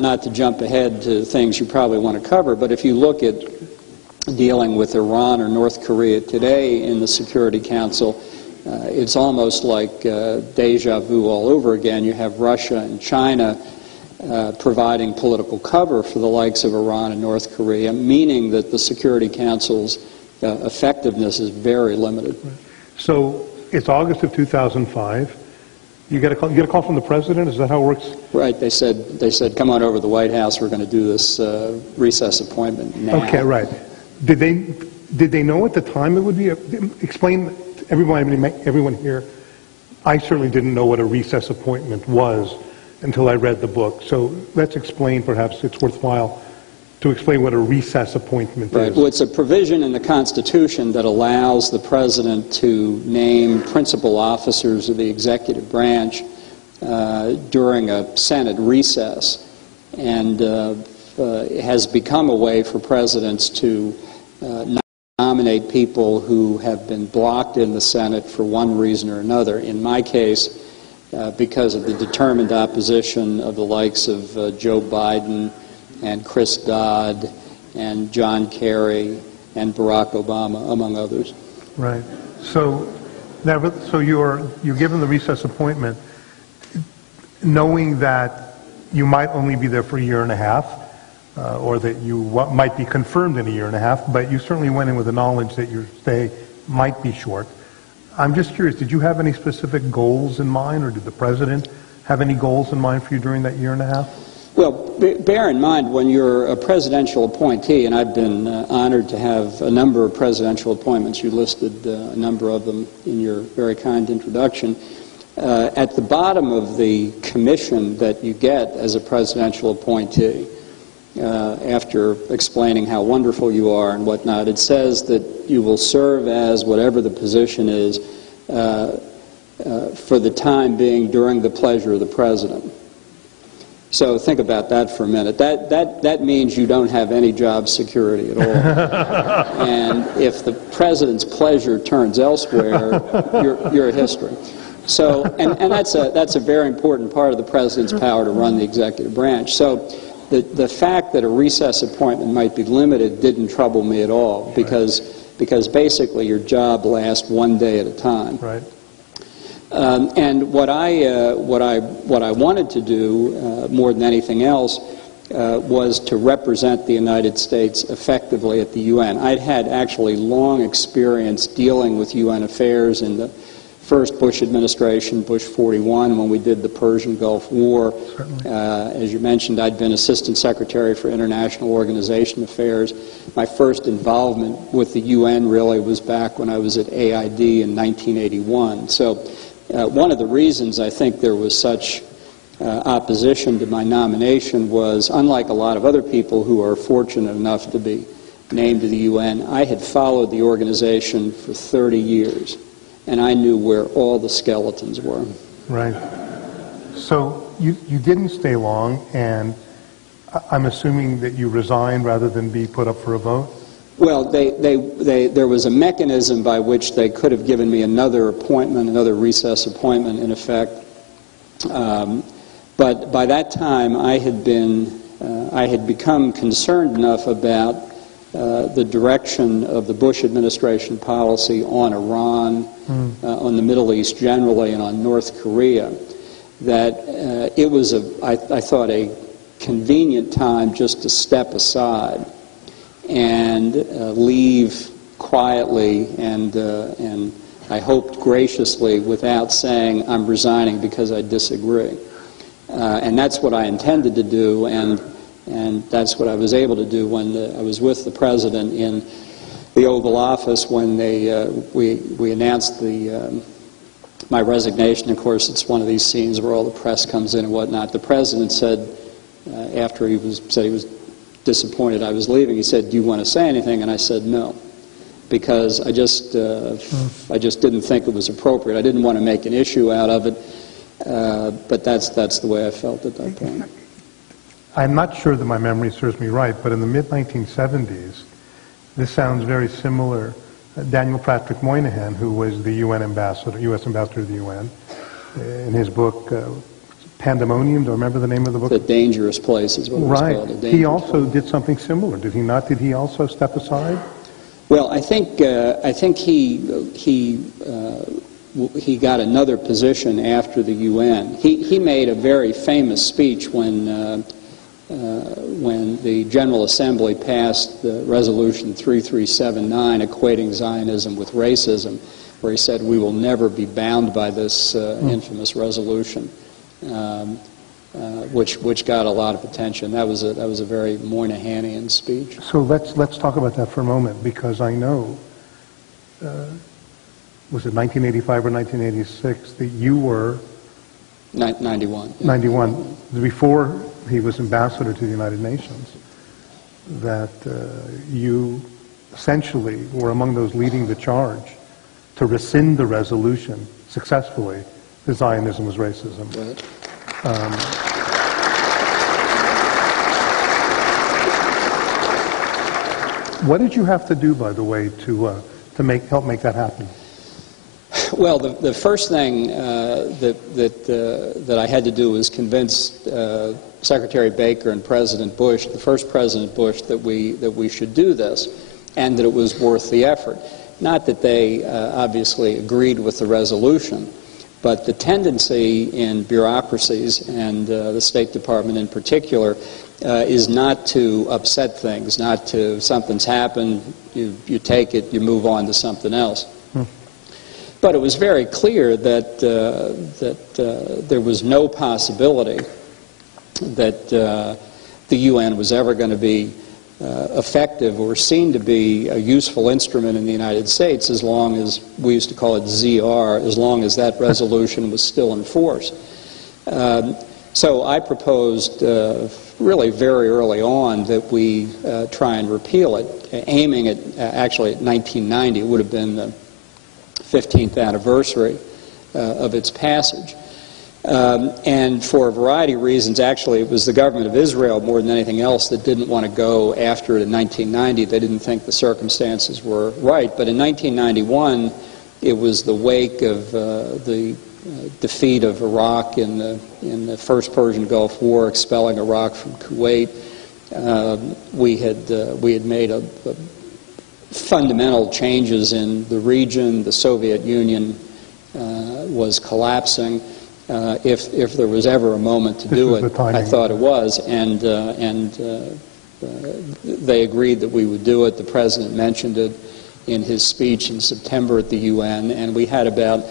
not to jump ahead to things you probably want to cover, but if you look at dealing with Iran or North Korea today in the Security Council, it's almost like deja vu all over again. You have Russia and China providing political cover for the likes of Iran and North Korea, meaning that the Security Council's effectiveness is very limited. So it's August of 2005. You get a call from the president? Is that how it works? Right. They said, come on over to the White House. We're going to do this recess appointment now. Okay, right. Did they know at the time it would be? Explain to everyone here. I certainly didn't know what a recess appointment was until I read the book. So let's explain. Perhaps it's worthwhile to explain what a recess appointment is. Well, it's a provision in the Constitution that allows the president to name principal officers of the executive branch during a Senate recess, and it has become a way for presidents to nominate people who have been blocked in the Senate for one reason or another. In my case, because of the determined opposition of the likes of Joe Biden and Chris Dodd and John Kerry and Barack Obama, among others. Right. So you're given the recess appointment, knowing that you might only be there for a year and a half, or that you might be confirmed in a year and a half, but you certainly went in with the knowledge that your stay might be short. I'm just curious, did you have any specific goals in mind, or did the president have any goals in mind for you during that year and a half? Well, bear in mind, when you're a presidential appointee, and I've been honored to have a number of presidential appointments, you listed a number of them in your very kind introduction, at the bottom of the commission that you get as a presidential appointee, after explaining how wonderful you are and whatnot, it says that you will serve as whatever the position is for the time being during the pleasure of the president. So think about that for a minute. That means you don't have any job security at all. And if the president's pleasure turns elsewhere, you're a history. So, and that's a very important part of the president's power to run the executive branch. So the fact that a recess appointment might be limited didn't trouble me at all, because basically your job lasts one day at a time. Right. And what I wanted to do more than anything else was to represent the United States effectively at the UN. I'd had actually long experience dealing with UN affairs in the first Bush administration, Bush 41, when we did the Persian Gulf War. As you mentioned, I'd been Assistant Secretary for International Organization Affairs. My first involvement with the UN really was back when I was at AID in 1981. So one of the reasons I think there was such opposition to my nomination was, unlike a lot of other people who are fortunate enough to be named to the UN, I had followed the organization for 30 years, and I knew where all the skeletons were. Right. So you didn't stay long, and I'm assuming that you resigned rather than be put up for a vote? Well, there was a mechanism by which they could have given me another appointment, another recess appointment, in effect. But by that time, I had become concerned enough about the direction of the Bush administration policy on Iran, on the Middle East generally, and on North Korea, that it was, I thought, a convenient time just to step aside and leave quietly and I hoped graciously, without saying I'm resigning because I disagree. And that's what I intended to do, and that's what I was able to do when I was with the President in the Oval Office when we announced my resignation. Of course, it's one of these scenes where all the press comes in and whatnot. The President said, after he said he was disappointed I was leaving, he said, "Do you want to say anything?" And I said no, because I just didn't think it was appropriate. I didn't want to make an issue out of it, but that's the way I felt at that point. I'm not sure that my memory serves me right, but in the mid-1970s, this sounds very similar. Daniel Patrick Moynihan, who was the UN ambassador, U.S. ambassador to the UN, in his book, Pandemonium, do I remember the name of the book? The Dangerous Place is what it was called. Right. He also did something similar, did he not? Did he also step aside? Well, I think he got another position after the UN. He made a very famous speech when the General Assembly passed the Resolution 3379 equating Zionism with racism, where he said we will never be bound by this infamous resolution, which got a lot of attention. That was a very Moynihan-ian speech. So let's talk about that for a moment, because I know, was it 1985 or 1986 that you were 91. Yeah. 91, before he was ambassador to the United Nations, that you essentially were among those leading the charge to rescind the resolution successfully that Zionism was racism. Right. What did you have to do, by the way, to help make that happen? Well, the first thing that I had to do was convince Secretary Baker and President Bush, the first President Bush, that we should do this, and that it was worth the effort. Not that they obviously agreed with the resolution, but the tendency in bureaucracies, and the State Department in particular, is not to upset things, not to, something's happened, you take it, you move on to something else. But it was very clear that there was no possibility that the UN was ever going to be effective or seen to be a useful instrument in the United States as long as, we used to call it ZR, as long as that resolution was still in force. So I proposed really very early on that we try and repeal it, aiming at, actually at 1990, it would have been the 15th anniversary of its passage. And for a variety of reasons, actually it was the government of Israel more than anything else that didn't want to go after it in 1990. They didn't think the circumstances were right. But in 1991, it was the wake of the defeat of Iraq in the First Persian Gulf War, expelling Iraq from Kuwait. We had made fundamental changes in the region. The Soviet Union was collapsing. If there was ever a moment to do it, I thought it was, and they agreed that we would do it. The President mentioned it in his speech in September at the UN, and we had about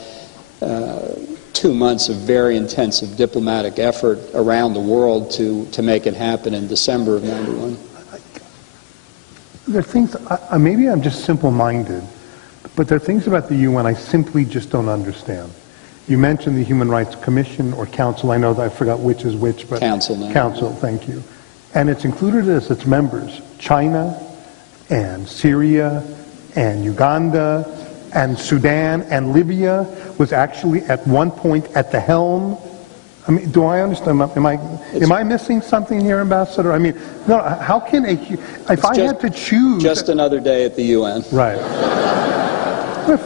2 months of very intensive diplomatic effort around the world to make it happen in December of '91. There are things, maybe I'm just simple-minded, but there are things about the UN I simply just don't understand. You mentioned the Human Rights Commission or Council. I know that I forgot which is which, but Council now. Council, thank you. And it's included as its members China and Syria and Uganda and Sudan, and Libya was actually at one point at the helm. I mean, do I understand? Am I missing something here, Ambassador? I mean, no. How can if I had to choose? Just another day at the UN. Right.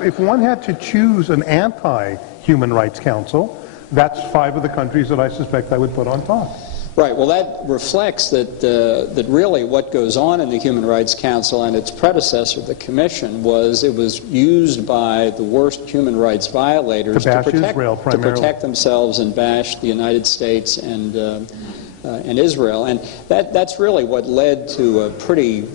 If one had to choose an anti-Human Rights Council, that's 5 of the countries that I suspect I would put on top. Right. Well, that reflects that really what goes on in the Human Rights Council and its predecessor, the Commission, it was used by the worst human rights violators to protect themselves and bash the United States and Israel. And that's really what led to a pretty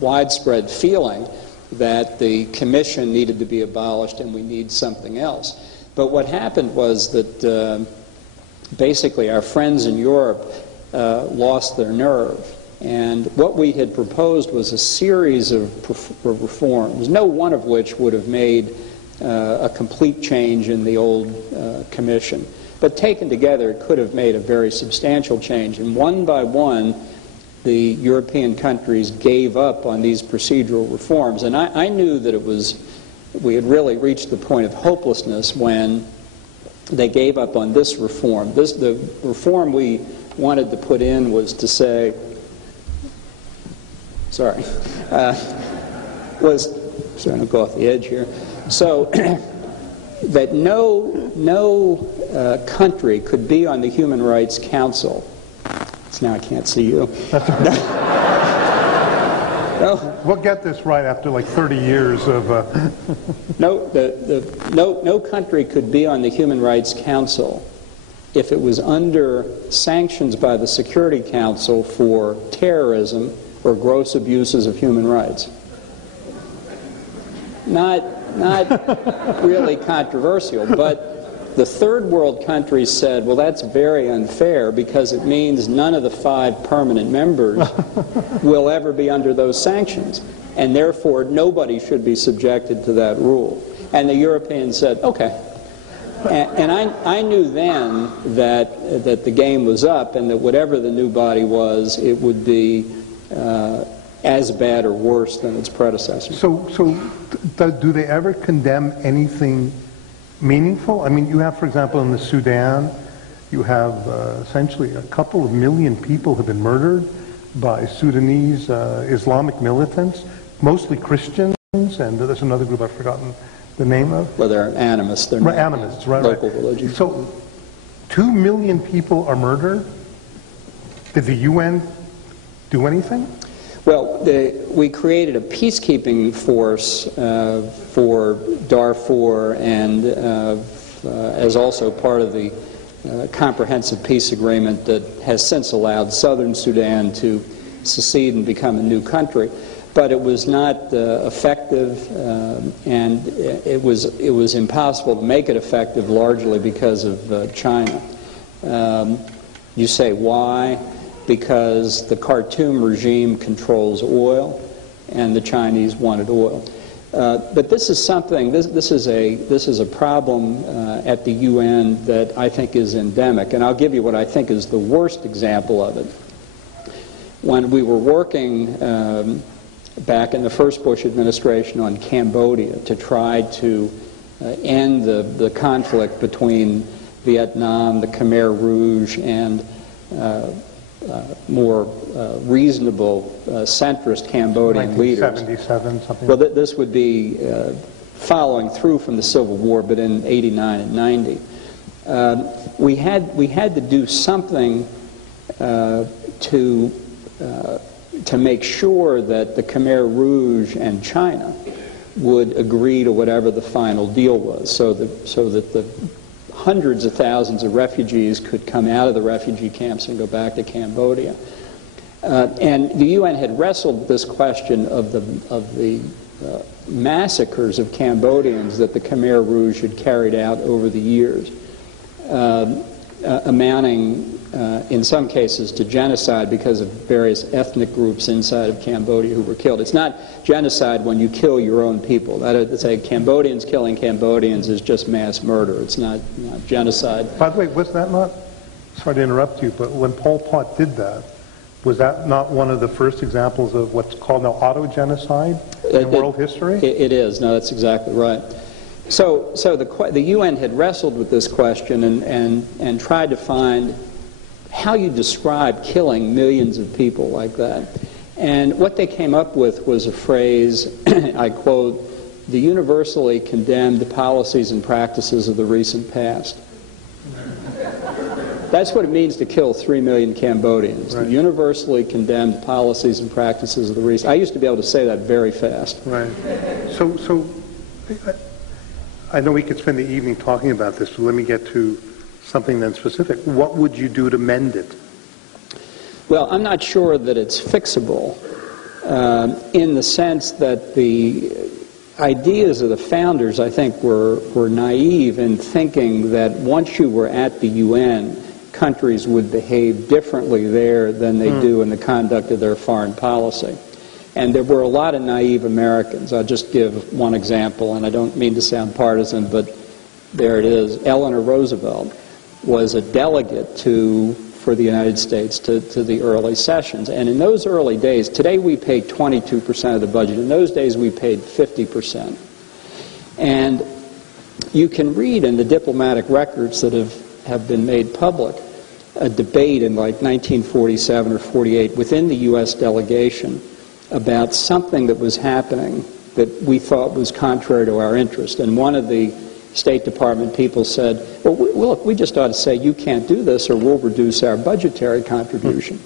widespread feeling that the Commission needed to be abolished and we need something else. But what happened was that basically our friends in Europe lost their nerve. And what we had proposed was a series of reforms, no one of which would have made a complete change in the old Commission. But taken together, it could have made a very substantial change. And one by one, the European countries gave up on these procedural reforms. And I knew that we had really reached the point of hopelessness when they gave up on this reform. The reform we wanted to put in was to say, sorry, was starting to go off the edge here. So that no country could be on the Human Rights Council. So now I can't see you. No. We'll get this right after like 30 years of... No country could be on the Human Rights Council if it was under sanctions by the Security Council for terrorism or gross abuses of human rights. Not really controversial, but the third world countries said, well, that's very unfair because it means none of the 5 permanent members will ever be under those sanctions, and therefore nobody should be subjected to that rule. And the Europeans said, okay. And I knew then that the game was up, and that whatever the new body was, it would be as bad or worse than its predecessor. So do they ever condemn anything meaningful? I mean, you have, for example, in the Sudan, you have essentially a couple of million people have been murdered by Sudanese Islamic militants, mostly Christians, and there's another group I've forgotten the name of. Well, they're animists. They're not animists, right? Local religion. So 2 million people are murdered. Did the UN do anything? Well, we created a peacekeeping force for Darfur, and as also part of the comprehensive peace agreement that has since allowed southern Sudan to secede and become a new country. But it was not effective, and it was impossible to make it effective largely because of China. You say why? Because the Khartoum regime controls oil, and the Chinese wanted oil. But this is something. This is a problem at the UN that I think is endemic, and I'll give you what I think is the worst example of it. When we were working back in the first Bush administration on Cambodia to try to end the conflict between Vietnam, the Khmer Rouge, and more reasonable centrist Cambodian leaders. 1977, something. Well, this would be following through from the Civil War, but in '89 and '90. We had to do something to make sure that the Khmer Rouge and China would agree to whatever the final deal was, so that the hundreds of thousands of refugees could come out of the refugee camps and go back to Cambodia. And the UN had wrestled with this question of the massacres of Cambodians that the Khmer Rouge had carried out over the years, amounting in some cases to genocide because of various ethnic groups inside of Cambodia who were killed. It's not genocide when you kill your own people. That is to say, Cambodians killing Cambodians is just mass murder. It's not genocide. By the way, was that not, sorry to interrupt you, but when Pol Pot did that, was that not one of the first examples of what's called now auto-genocide in world history? It is. No, that's exactly right. So the UN had wrestled with this question and tried to find how you describe killing millions of people like that. And what they came up with was a phrase, I quote, "the universally condemned policies and practices of the recent past." That's what it means to kill 3 million Cambodians. Right. The universally condemned policies and practices of the recent. I used to be able to say that very fast. Right. So I know we could spend the evening talking about this, but let me get to something then specific. What would you do to mend it? Well, I'm not sure that it's fixable in the sense that the ideas of the founders, I think, were naive in thinking that once you were at the UN, countries would behave differently there than they do in the conduct of their foreign policy. And there were a lot of naive Americans. I'll just give one example, and I don't mean to sound partisan, but there it is. Eleanor Roosevelt was a delegate for the United States to the early sessions. And in those early days, today we pay 22% of the budget. In those days we paid 50%. And you can read in the diplomatic records that have been made public a debate in like 1947 or 48 within the U.S. delegation about something that was happening that we thought was contrary to our interest. And one of the State Department people said, well, look, we just ought to say you can't do this or we'll reduce our budgetary contribution.